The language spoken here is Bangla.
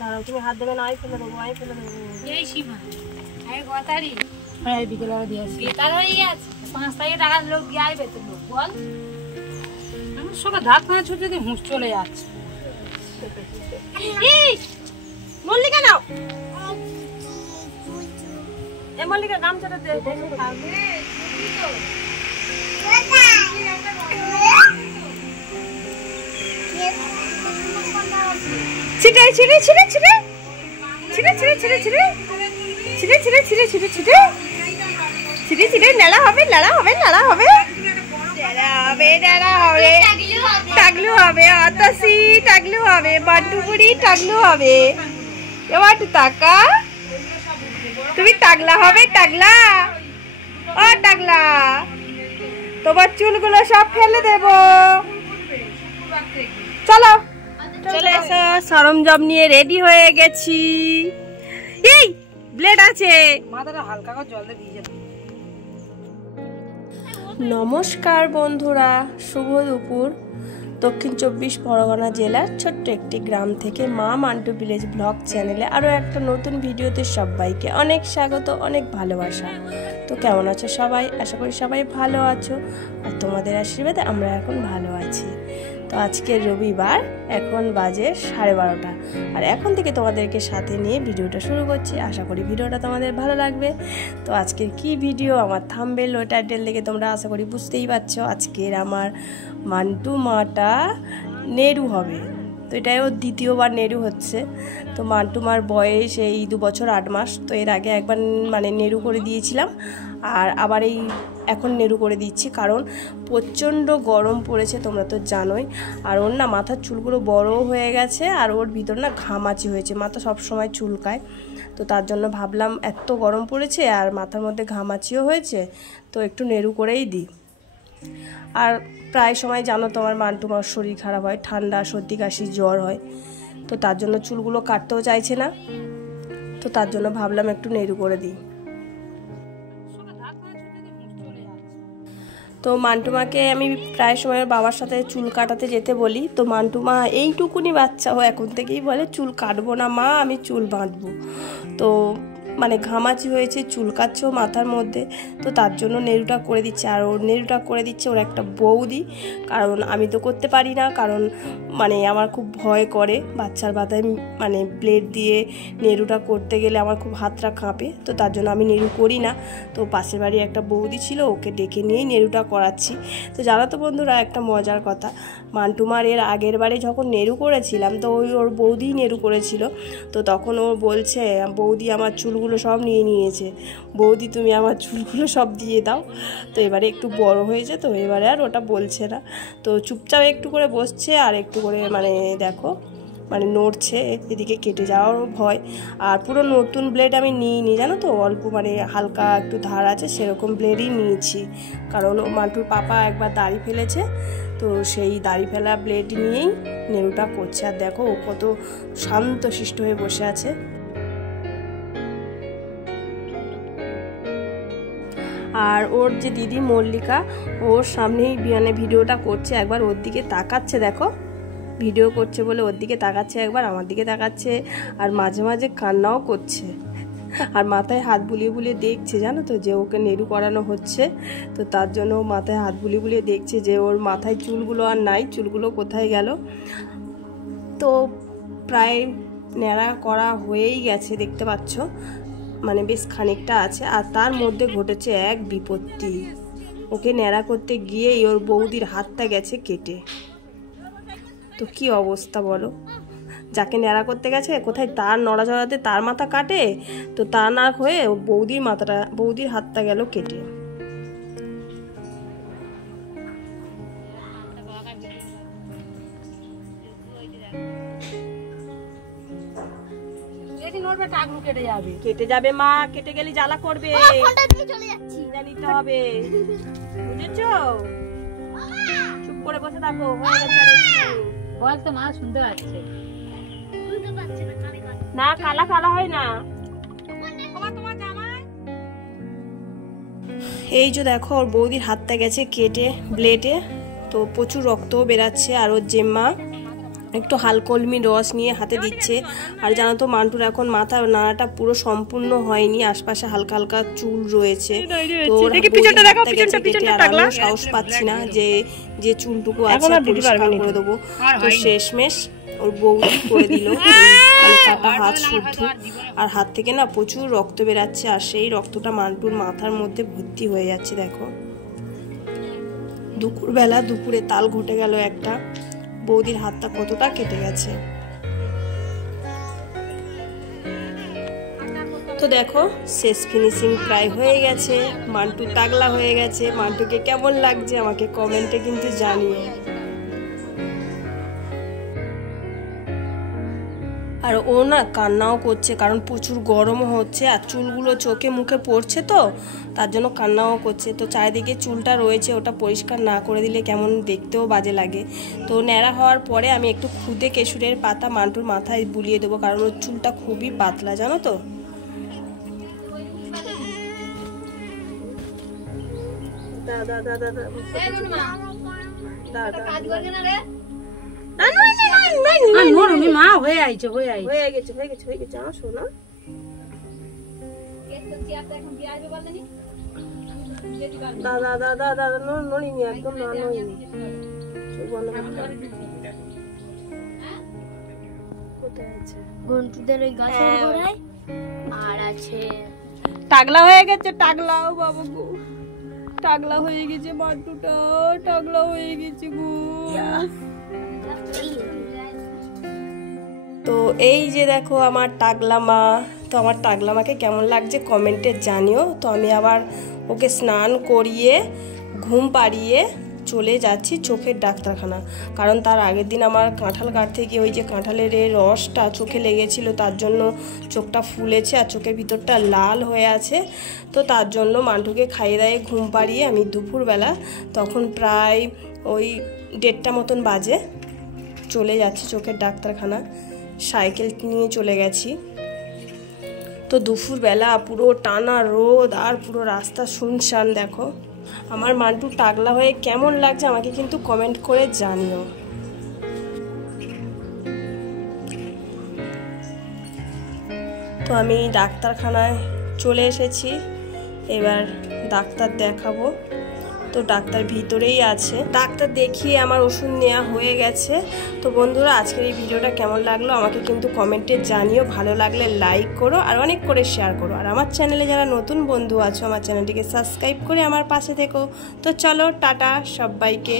দাঁড়াও, তুমি হাত দেবে না, আমি ফেলে দেবো, আমি ফেলে দেবো। এই সীমা তাড়াতাড়ি বিকেলবেলা দিয়ে আসি, বেতার হয়ে গেছে 5 তারিখে টাকা লোক দিয়ে আসবে তো লোক বল। আমার সবাই ধাপ খানা ছুটে যদি হুঁশ চলে যাচ্ছে। এই মল্লিকা নাও, এ মল্লিকা গামছাটা দে। ছিটে ছিটে ছিটে ছিটে ছিটে ছিটে ছিটে ছিটে ছিটে ছিটে ছিটে ছিটে ছিটে ছিটে ছিটে নেড়া হবে, নেড়া হবে, নেড়া হবে, নেড়া হবে, নেড়া হবে, টাগলু হবে, আতাসি টাগলু হবে, বান্টুপুরি টাগলু হবে। এবার টাকা তুমি টাগলা হবে, টাগলা। ও টাগলা, তোমার চুলগুলো সব ফেলে দেব। চলো চলে এসো, সরঞ্জাম নিয়ে রেডি হয়ে গেছি। এই ব্লেড আছে, মাথাটা হালকা করে জল দিয়ে ভিজে। নমস্কার বন্ধুরা, শুভ দুপুর। দক্ষিণ 24 পরগনা জেলার ছোট্ট একটি গ্রাম থেকে মা মান্টু ভিলেজ ব্লগ চ্যানেলে আরও একটা নতুন ভিডিওতে সবাইকে অনেক স্বাগত, অনেক ভালোবাসা। তো কেমন আছো সবাই? আশা করি সবাই ভালো আছো, আর তোমাদের আশীর্বাদে আমরা এখন ভালো আছি। তো আজকে রবিবার, এখন বাজে 12:30, আর এখন থেকে তোমাদেরকে সাথে নিয়ে ভিডিওটা শুরু করছি। আশা করি ভিডিওটা তোমাদের ভালো লাগবে। তো আজকের কি ভিডিও, আমার থাম্বনেল ও টাইটেল দেখে তোমরা আশা করি বুঝতেই পারছো। আজকের আমার মান্টু মাটা নেরু হবে, তো এটাই ওর দ্বিতীয়বার নেরু হচ্ছে। তো মান্টু মার বয়স এই 2 বছর 8 মাস। তো এর আগে একবার মানে নেরু করে দিয়েছিলাম, আর আবার এই এখন নেরু করে দিচ্ছি, কারণ প্রচণ্ড গরম পড়েছে, তোমরা তো জানোই। আর ওর না মাথার চুলগুলো বড় হয়ে গেছে, আর ওর ভিতর না ঘামাচি হয়েছে, মাথা সব সময় চুলকায়। তো তার জন্য ভাবলাম এত গরম পড়েছে আর মাথার মধ্যে ঘামাচিও হয়েছে, তো একটু নেরু করেই দিই। আর প্রায় সময় জানো তোমার মান্টু মার শরীর খারাপ হয়, ঠান্ডা, সর্দি, কাশি, জ্বর হয়। তো তার জন্য চুলগুলো কাটতেও চাইছে না, তো তার জন্য ভাবলাম একটু নেরু করে দিই। তো মান্টু মাকে আমি প্রায় সময় বাবার সাথে চুল কাটাতে যেতে বলি। তো মান্টু মা এইটুকুনি বাচ্চা, ও এখন থেকেই বলে চুল কাটবো না মা, আমি চুল বাঁধবো। তো মানে ঘামাচি হয়েছে, চুলকাচ্ছেও মাথার মধ্যে, তো তার জন্য নেরুটা করে দিচ্ছে। আর ওর নেরুটা করে দিচ্ছে ওর একটা বৌদি, কারণ আমি তো করতে পারি না, কারণ মানে আমার খুব ভয় করে বাচ্চার মাথায় মানে ব্লেড দিয়ে নেরুটা করতে গেলে আমার খুব হাতটা কাঁপে, তো তার জন্য আমি নেরু করি না। তো পাশের বাড়ি একটা বৌদি ছিল, ওকে ডেকে নিয়েই নেরুটা করাচ্ছি। তো জানো তো বন্ধুরা, একটা মজার কথা, মান্টুমার এর আগের বারে যখন নেরু করেছিলাম, তো ওর বৌদি নেরু করেছিল। তো তখন ও বলছে, বৌদি আমার চুলগুলো সব নিয়ে নিয়েছে, বৌদি তুমি আমার চুলগুলো সব দিয়ে দাও। তো এবারে একটু বড় হয়েছে, তো এবারে আর ওটা বলছে না, তো চুপচাপ একটু করে বসছে, আর একটু করে মানে দেখো মানে নড়ছে, এদিকে কেটে যাওয়ার ভয়। আর পুরো নতুন ব্লেড আমি নিইনি, জানো তো, অল্প মানে হালকা একটু ধার আছে সেরকম ব্লেডই নিয়েছি, কারণ মান্টুর পাপা একবার দাড়ি ফেলেছে, তো সেই দাড়ি ফেলা ব্লেড নিয়েই নেরুটা করছে। আর দেখো ও কত শান্তশিষ্ট হয়ে বসে আছে। আর ওর যে দিদি মল্লিকা, ওর সামনেই মানে ভিডিওটা করছে, একবার ওর দিকে তাকাচ্ছে, দেখো ভিডিও করছে বলে ওর দিকে তাকাচ্ছে, একবার আমার দিকে তাকাচ্ছে, আর মাঝে মাঝে কান্নাও করছে, আর মাথায় হাত বুলিয়ে বুলিয়ে দেখছে, জানো তো, যে ওকে নেরু করানো হচ্ছে। তো তার জন্য মাথায় হাত বুলিয়ে বুলিয়ে দেখছে যে ওর মাথায় চুলগুলো আর নাই, চুলগুলো কোথায় গেল। তো প্রায় ন্যাড়া করা হয়েই গেছে, দেখতে পাচ্ছ, মানে বেশ খানিকটা আছে। আর তার মধ্যে ঘটেছে এক বিপত্তি, ওকে ন্যাড়া করতে গিয়েই ওর বৌদির হাতটা গেছে কেটে। তো কি অবস্থা বলো, যাকে ন্যাড়া করতে গেছে কোথায় তার নড়াচড়াতে তার মাথা কাটে, তো তা না হয়ে বৌদির হাতটা গেল কেটে। কেটে যাবে মা, কেটে গেলে জ্বালা করবে, নিতে হবে, বুঝেছো? চুপ করে বসে থাকো, হয়ে গেছে বল তো মা, শুনতে পাচ্ছে না, কালা কালা হয় না। এই যে দেখো ওর বৌদির হাতটা গেছে কেটে ব্লেডে, তো প্রচুর রক্তও বেরাচ্ছে। আর ওর জেম্মা একটু হালকলমি রস নিয়ে হাতে দিচ্ছে। আর জানো তো মান্টুর এখন মাথা নাড়াটা পুরো সম্পূর্ণ হয়নি, আশপাশে হালকা হালকা চুল রয়েছে, তো আমিও সাহস পাচ্ছি না যে চুলটুকু আছে পরিষ্কার করে দেবো। তো শেষমেশ ওর বৌদি করে দিল, মানে কাটা হাত শুদ্ধ, আর হাত থেকে না প্রচুর রক্ত বেরাচ্ছে, আর সেই রক্তটা মান্টুর মাথার মধ্যে ভর্তি হয়ে যাচ্ছে। দেখো দুপুরে তাল ঘটে গেল একটা, বৌদির হাতটা কতটা কেটে গেছে। তো দেখো শেষ ফিনিশিং প্রায় হয়ে গেছে, মান্টু টাগলা হয়ে গেছে। মান্টুকে কেমন লাগছে আমাকে কমেন্টে কিন্তু জানিও। আর ও না কান্নাও করছে, কারণ প্রচুর গরমও হচ্ছে আর চুলগুলো চোখে মুখে পড়ছে, তো তার জন্য কান্নাও করছে। তো চারিদিকে চুলটা রয়েছে, ওটা পরিষ্কার না করে দিলে কেমন দেখতেও বাজে লাগে। তো ন্যাড়া হওয়ার পরে আমি একটু খুদে কেশরের পাতা মান্টুর মাথায় বুলিয়ে দেবো, কারণ ওর চুলটা খুবই পাতলা, জানো তো। টাগলা হয়ে গেছে, টাগলাও বাবা গো, টাগলা হয়ে গেছে মান্টুটা, টাগলা হয়ে গেছে গো। তো এই যে দেখো আমার টাগলা মা। তো আমার টাগলা মাকে কেমন লাগছে কমেন্টে জানিও। তো আমি আবার ওকে স্নান করিয়ে ঘুম পাড়িয়ে চলে যাচ্ছি চোখের ডাক্তারখানা, কারণ তার আগের দিন আমার কাঁঠাল কাটতে গিয়ে ওই যে কাঁঠালের রসটা চোখে লেগেছিল, তার জন্য চোখটা ফুলেছে আর চোখের ভিতরটা লাল হয়ে আছে। তো তার জন্য মান্টুকে খাইয়ে দাইয়ে ঘুম পাড়িয়ে আমি দুপুরবেলা, তখন প্রায় ওই 1:30 মতন বাজে, চলে যাচ্ছি চোখের ডাক্তারখানা। সাইকেল নিয়ে চলে গেছি। তো দুপুরবেলা পুরো টানা রোদ আর পুরো রাস্তা শুনশান। দেখো আমার মান্টু টাগলা হয়ে কেমন লাগছে আমাকে কিন্তু কমেন্ট করে জানিও। তো আমি ডাক্তারখানায় চলে এসেছি, এবার ডাক্তার দেখাবো। তো ডাক্তার ভিতরেই আছে, ডাক্তার দেখিয়ে আমার ওষুধ নেওয়া হয়ে গেছে। তো বন্ধুরা আজকের এই ভিডিওটা কেমন লাগলো আমাকে কিন্তু কমেন্টে জানিও, ভালো লাগলে লাইক করো আর অনেক করে শেয়ার করো। আর আমার চ্যানেলে যারা নতুন বন্ধু আছো আমার চ্যানেলটিকে সাবস্ক্রাইব করে আমার পাশে থেকো। তো চলো টাটা সবাইকে।